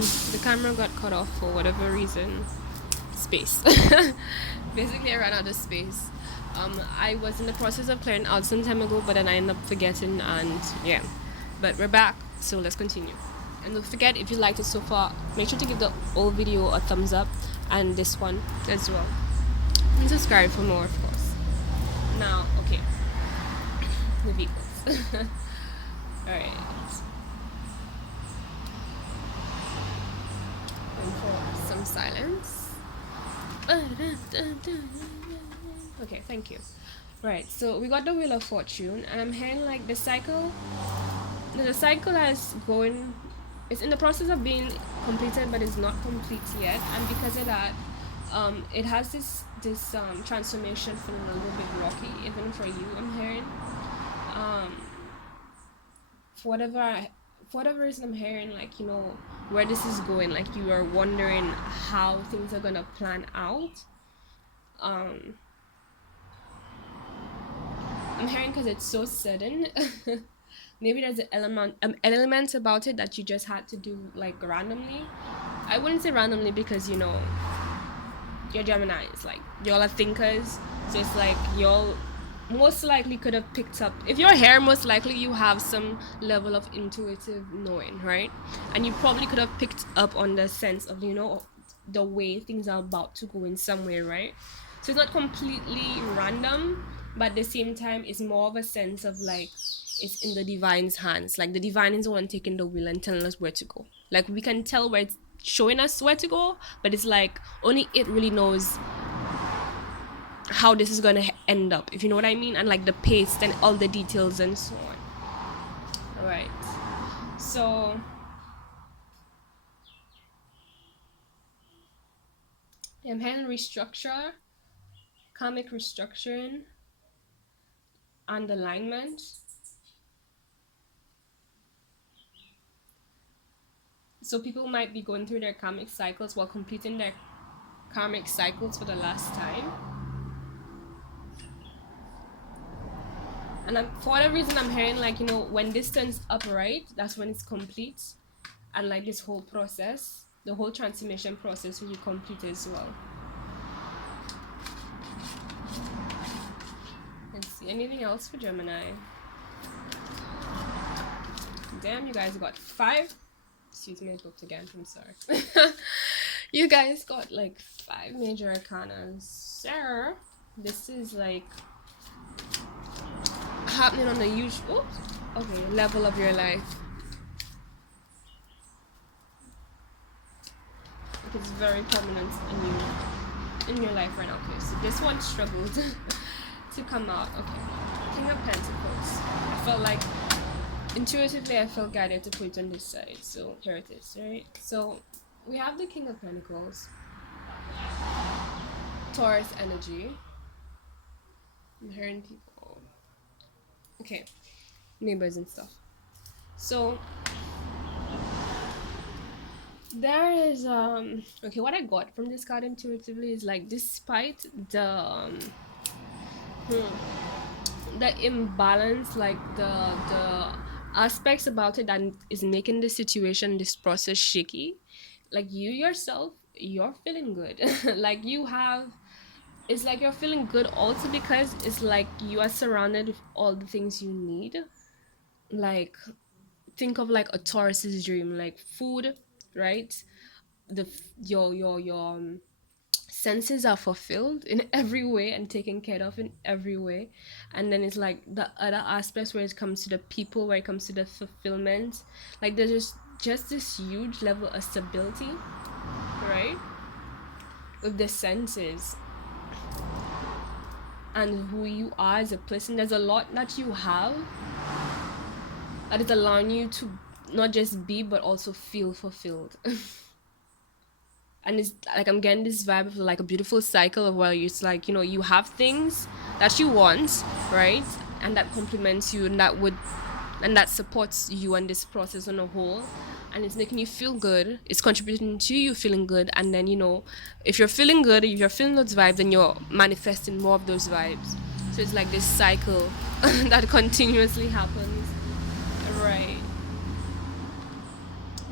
the camera got cut off for whatever reason. Space. Basically, I ran out of space. I was in the process of clearing out some time ago, but then I ended up forgetting, and yeah. But we're back, so let's continue. And don't forget, if you liked it so far, make sure to give the old video a thumbs up, and this one as well. And subscribe for more, of course. Now, okay. The vehicles. Alright. And for some silence. Okay, thank you. Right, so we got the Wheel of Fortune, and I'm hearing like the cycle is going, it's in the process of being completed, but it's not complete yet. And because of that, it has this transformation feeling a little bit rocky, even for you, I'm hearing. For whatever reason, I'm hearing like, you know, where this is going, like you are wondering how things are gonna plan out. I'm hearing because it's so sudden. Maybe there's an element about it that you just had to do like randomly. I wouldn't say randomly because, you know, you're Geminis, like y'all are thinkers, so it's like y'all most likely could have picked up, if you're here, most likely you have some level of intuitive knowing, right? And you probably could have picked up on the sense of, you know, the way things are about to go in somewhere, right? So it's not completely random, but at the same time it's more of a sense of like it's in the divine's hands. Like the divine is the one taking the wheel and telling us where to go. Like we can tell where it's showing us where to go, but it's like only it really knows how this is going to end up, if you know what I mean, and like the pace and all the details and so on. All right, so I'm having restructure, karmic restructuring, and alignment. So people might be going through their karmic cycles while completing their karmic cycles for the last time. And for whatever reason, I'm hearing like, you know, when this turns upright, that's when it's complete. And like this whole process, the whole transformation process will be complete as well. Let's see, anything else for Gemini? Damn, you guys got 5. Excuse me, I looked again, I'm sorry. You guys got like 5 major arcana. Sir, this is like happening on the usual level of your life. It's very prominent in your life right now. Okay, so this one struggled to come out. Okay, King of Pentacles. I felt like intuitively I felt guided to put it on this side, so here it is, right? So we have the King of Pentacles, Taurus energy. I'm hearing people, okay, neighbors and stuff. So there is okay, what I got from this card intuitively is like, despite the imbalance, like the aspects about it that is making this situation, this process shaky, like you yourself, you're feeling good. Like you have, it's like you're feeling good also because it's like you are surrounded with all the things you need. Like think of like a Taurus's dream, like food, right? Your senses are fulfilled in every way and taken care of in every way. And then it's like the other aspects where it comes to the people, where it comes to the fulfillment, like there's just this huge level of stability, right, with the senses and who you are as a person. There's a lot that you have that is allowing you to not just be but also feel fulfilled. And it's like I'm getting this vibe of like a beautiful cycle of where it's like, you know, you have things that you want, right, and that complements you, and that supports you and this process on a whole, and it's making you feel good, it's contributing to you feeling good. And then, you know, if you're feeling good, if you're feeling those vibes, then you're manifesting more of those vibes. So it's like this cycle that continuously happens, right?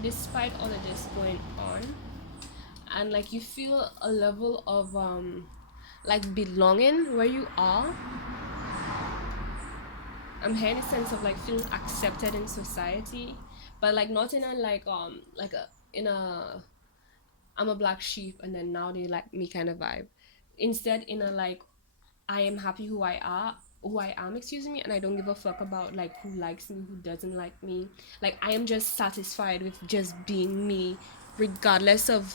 despite all of this going on, and like you feel a level of like belonging where you are. I'm hearing a sense of like feeling accepted in society, but like not in a like a in a I'm a black sheep and then now they like me kind of vibe. Instead, in a like I am happy who I am, excuse me, and I don't give a fuck about like who likes me, who doesn't like me. Like I am just satisfied with just being me, regardless of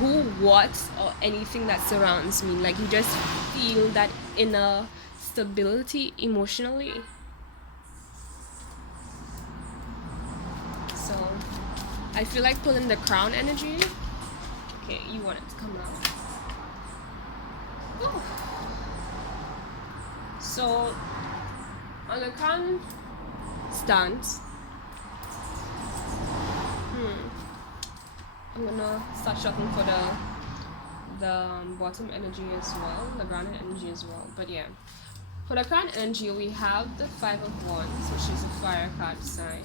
who, what, or anything that surrounds me. Like you just feel that inner stability emotionally. So I feel like pulling the crown energy. Okay, you want it to come out. Ooh. So on the crown stance, I'm gonna start shuffling for the bottom energy as well, the grounded energy as well. But yeah, for the crown energy, we have the Five of Wands, which is a fire card sign.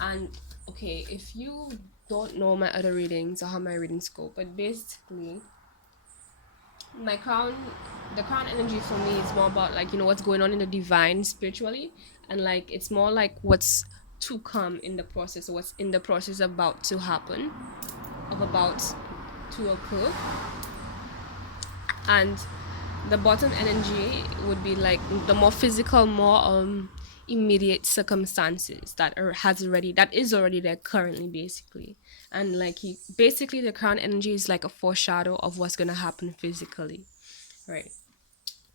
And okay, if you don't know my other readings or how my readings go, but basically the crown energy for me is more about like, you know, what's going on in the divine spiritually, and like it's more like what's to come in the process, or what's in the process about to happen, of about to occur. And the bottom energy would be like the more physical, more immediate circumstances that is already there currently, basically. And like basically the crown energy is like a foreshadow of what's gonna happen physically, right?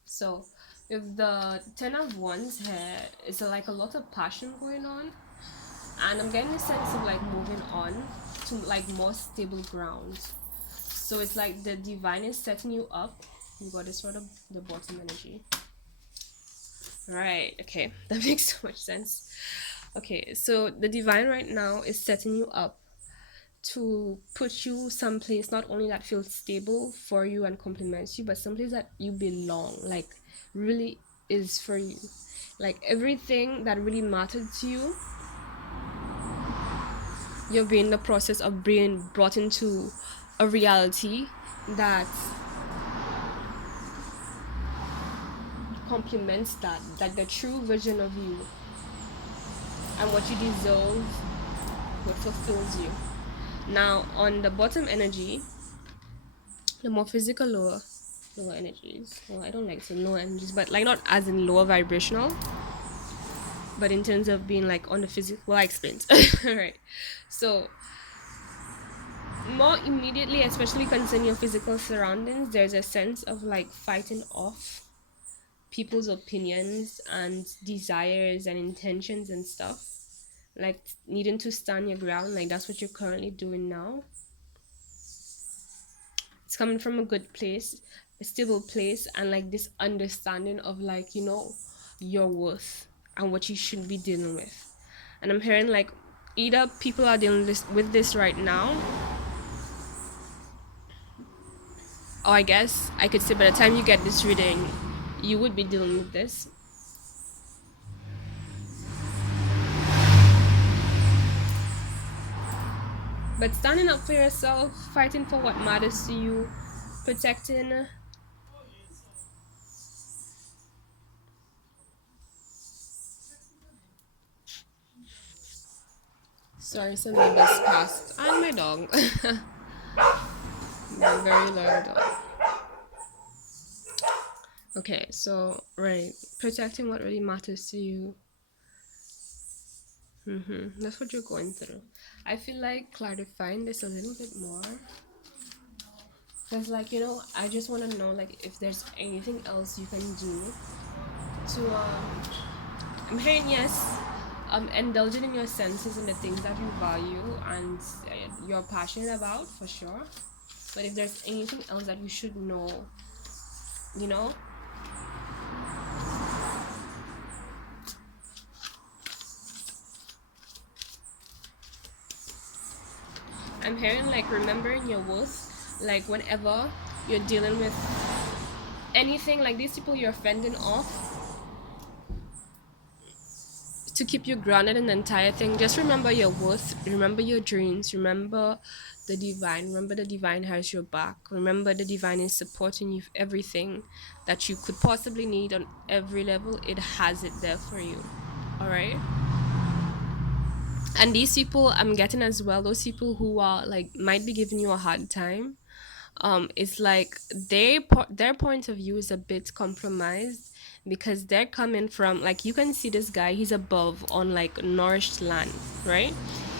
So with the Ten of Wands here, it's like a lot of passion going on, and I'm getting a sense of like moving on to like more stable ground. So it's like the divine is setting you up. You got this for the bottom energy. Right, okay, that makes so much sense. Okay, so the divine right now is setting you up to put you someplace not only that feels stable for you and complements you, but someplace that you belong, like really is for you. Like everything that really mattered to you, you're in the process of being brought into a reality that complements that, like the true version of you and what you deserve, what fulfills you. Now on the bottom energy, the more physical lower energies, well, I don't like to lower energies, but like not as in lower vibrational, but in terms of being like on the physical, well, I explained. Right, so more immediately, especially concerning your physical surroundings, there's a sense of like fighting off people's opinions and desires and intentions and stuff, like needing to stand your ground. Like that's what you're currently doing now. It's coming from a good place, a stable place, and like this understanding of like, you know, your worth and what you should be dealing with. And I'm hearing like either people are dealing with this right now, or I guess I could say by the time you get this reading, you would be dealing with this. But standing up for yourself, fighting for what matters to you, protecting sorry, some neighbors passed and my dog. My very loyal dog. Okay, so right, protecting what really matters to you. That's what you're going through. I feel like clarifying this a little bit more, because like, you know, I just want to know like if there's anything else you can do to I'm hearing yes, indulging in your senses and the things that you value and you're passionate about, for sure. But if there's anything else that you should know, you know, I'm hearing like remembering your worth, like whenever you're dealing with anything, like these people you're fending off, to keep you grounded in the entire thing, just remember your worth, remember your dreams, remember the divine. Remember the divine has your back. Remember the divine is supporting you for everything that you could possibly need on every level. It has it there for you. All right. And these people I'm getting as well, those people who are like might be giving you a hard time, it's like their point of view is a bit compromised, because they're coming from, like, you can see this guy, he's above on like nourished land, right?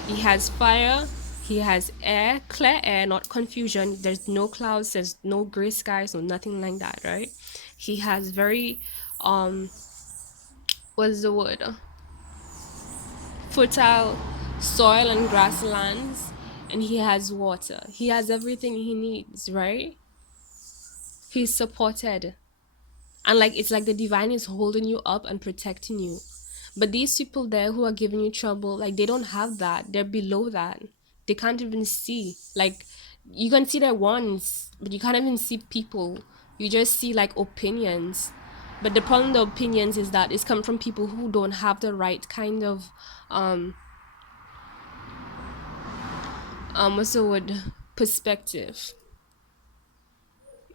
He has fire, he has air, clear air, not confusion. There's no clouds, there's no gray skies, no nothing like that, right? He has very what's the word, fertile soil and grasslands, and he has water, he has everything he needs, right? He's supported, and like it's like the divine is holding you up and protecting you. But these people there who are giving you trouble, like, they don't have that, they're below that. They can't even see, like, you can see their wands, but you can't even see people. You just see like opinions. But the problem with the opinions is that it's come from people who don't have the right kind of what's the word, perspective.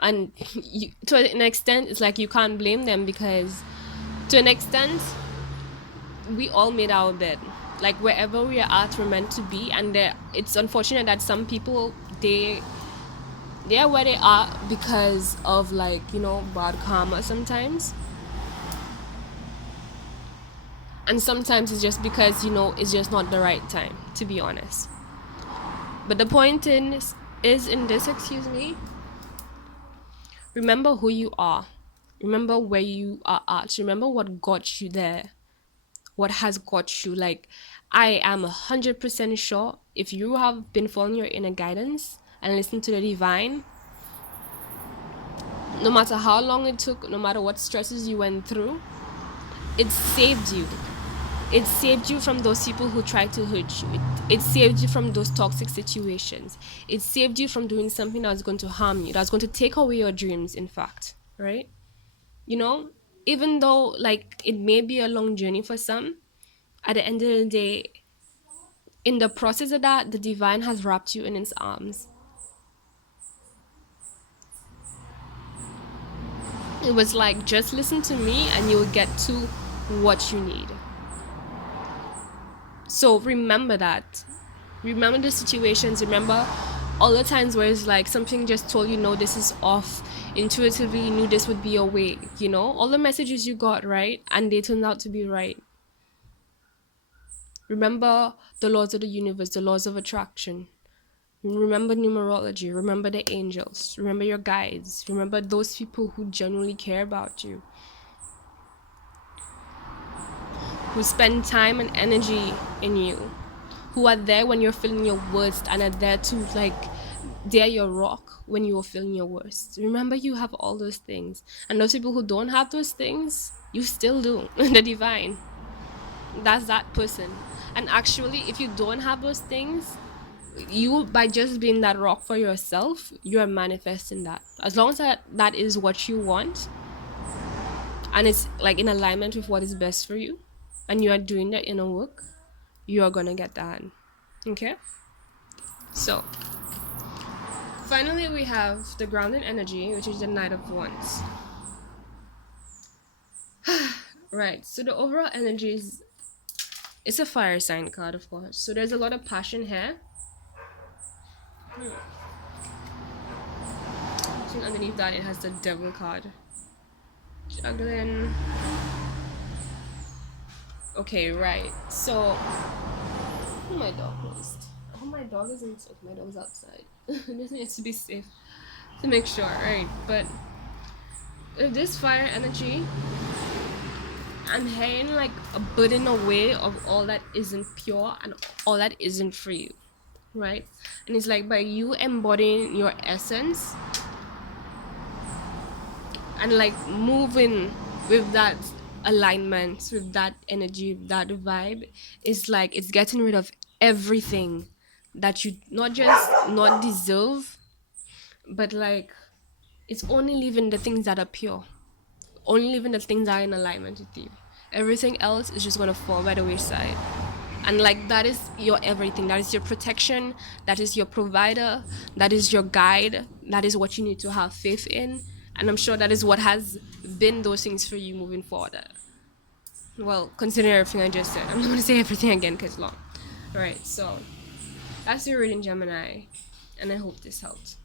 And you, to an extent, it's like you can't blame them, because to an extent we all made our bed. Like, wherever we are at, we're meant to be. And it's unfortunate that some people, they are where they are because of, like, you know, bad karma sometimes. And sometimes it's just because, you know, it's just not the right time, to be honest. But the point is in this, excuse me, remember who you are. Remember where you are at. Remember what got you there. What has got you. Like, I am 100% sure if you have been following your inner guidance and listening to the divine, no matter how long it took, no matter what stresses you went through, it saved you. It saved you from those people who tried to hurt you. It saved you from those toxic situations. It saved you from doing something that was going to harm you, that was going to take away your dreams, in fact, right? You know, even though, like, it may be a long journey for some, at the end of the day, in the process of that, the divine has wrapped you in its arms. It was like, just listen to me and you'll get to what you need. So remember that. Remember the situations. Remember all the times where it's like something just told you, no, this is off. Intuitively, you knew this would be a way. You know, all the messages you got, right? And they turned out to be right. Remember the laws of the universe, the laws of attraction. Remember numerology. Remember the angels. Remember your guides. Remember those people who genuinely care about you, who spend time and energy in you, who are there when you're feeling your worst and are there to, like, they're your rock when you're feeling your worst. Remember, you have all those things. And those people who don't have those things, you still do. The divine, that's that person. And actually, if you don't have those things, you, by just being that rock for yourself, you are manifesting that. As long as that is what you want, and it's like in alignment with what is best for you, and you are doing that inner work, you are gonna get that. Okay? So finally, we have the grounding energy, which is the Knight of Wands. Right, so the overall energy is, it's a fire sign card, of course, so there's a lot of passion here. And underneath that, it has the Devil card. Juggling. Okay, right, so my dog closed. Oh, my dog isn't. My dog's outside. This needs to be safe to make sure, right? But with this fire energy, I'm hearing like a burden away of all that isn't pure and all that isn't for you, right? And it's like by you embodying your essence and like moving with that alignment, with that energy, with that vibe, it's like it's getting rid of everything that you not just not deserve, but like it's only leaving the things that are pure, only leaving the things that are in alignment with you. Everything else is just gonna fall by the wayside. And like, that is your everything. That is your protection. That is your provider. That is your guide. That is what you need to have faith in. And I'm sure that is what has been those things for you moving forward. Well, considering everything I just said, I'm not gonna say everything again because it's long. Alright, so that's your reading, Gemini, and I hope this helped.